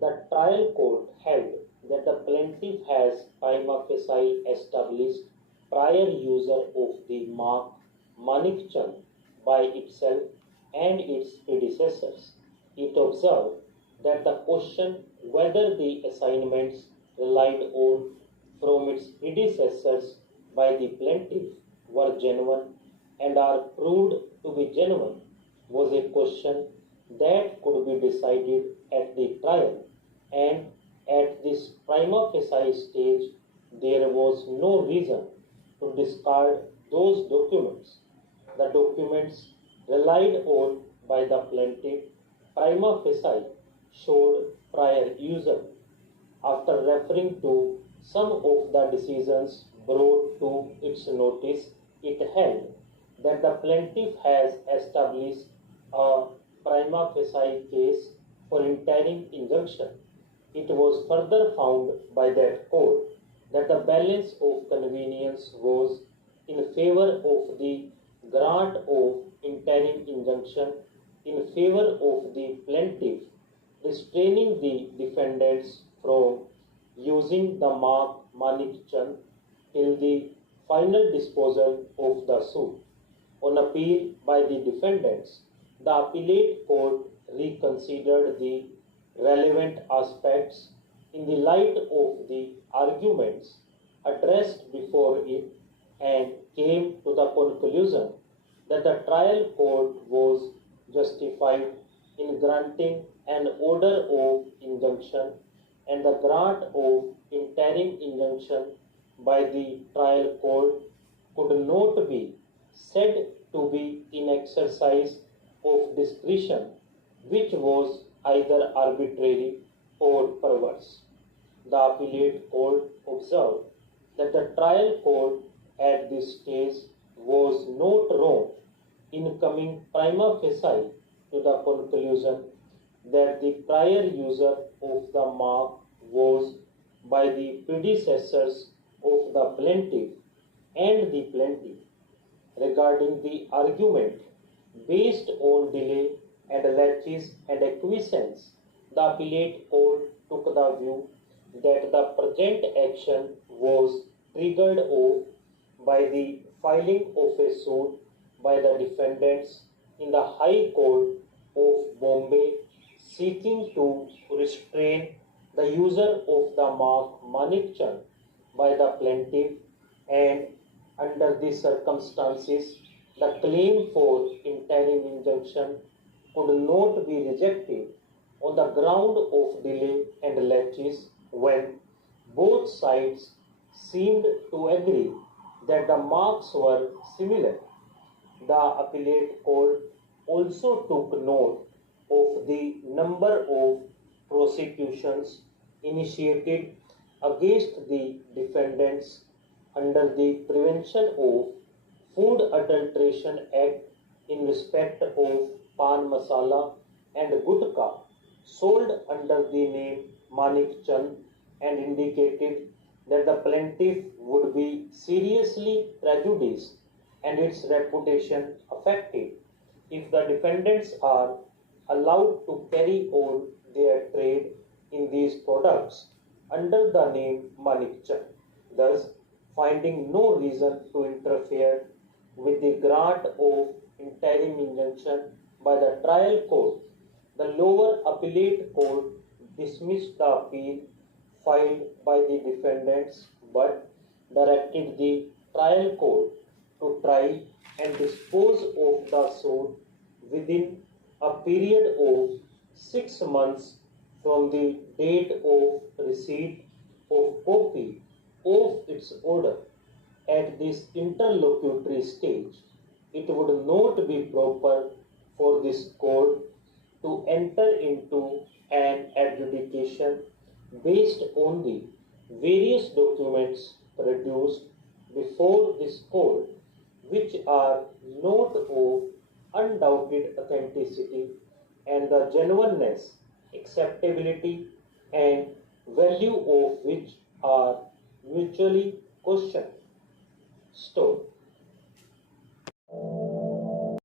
The trial court held that the plaintiff has prima facie established prior user of the mark Manikchand by itself and its predecessors. It observed that the question whether the assignments relied on from its predecessors by the plaintiff were genuine and are proved to be genuine was a question that could be decided at the trial, and at this prima facie stage there was no reason to discard those documents. The documents relied on by the plaintiff prima facie showed prior user. After referring to some of the decisions brought to its notice, it held that the plaintiff has established a prima facie case for interim injunction. It was further found by that court that the balance of convenience was in favor of the grant of interim injunction in favor of the plaintiff, restraining the defendants from using the mark Manikchand till the final disposal of the suit. On appeal by the defendants, the appellate court reconsidered the relevant aspects in the light of the arguments addressed before it and came to the conclusion that the trial court was justified in granting an order of injunction, and the grant of interim injunction by the trial court could not be said to be in exercise of discretion, which was either arbitrary or perverse. The appellate court observed that the trial court at this stage was not wrong in coming prima facie to the conclusion that the prior user of the mark was by the predecessors of the plaintiff and the plaintiff. Regarding the argument based on delay and laches and acquiescence, the appellate court took the view that the present action was triggered off by the filing of a suit by the defendants in the High Court of Bombay seeking to restrain the user of the mark Manikchand by the plaintiff, and under these circumstances the claim for interim injunction could not be rejected on the ground of delay and laches when both sides seemed to agree that the marks were similar. The appellate court also took note of the number of prosecutions initiated against the defendants under the Prevention of Food Adulteration Act in respect of pan masala and gutka sold under the name Manikchand, and indicated that the plaintiff would be seriously prejudiced and its reputation affected if the defendants are allowed to carry on their trade in these products under the name Manikchand, thus finding no reason to interfere with the grant of interim injunction by the trial court. The lower appellate court dismissed the appeal filed by the defendants but directed the trial court to try and dispose of the suit within a period of 6 months from the date of receipt of copy of its order. At this interlocutory stage, it would not be proper for this court to enter into an adjudication based on the various documents produced before this court, which are not of undoubted authenticity and the genuineness, acceptability, and value of which are mutually questioned. Stone.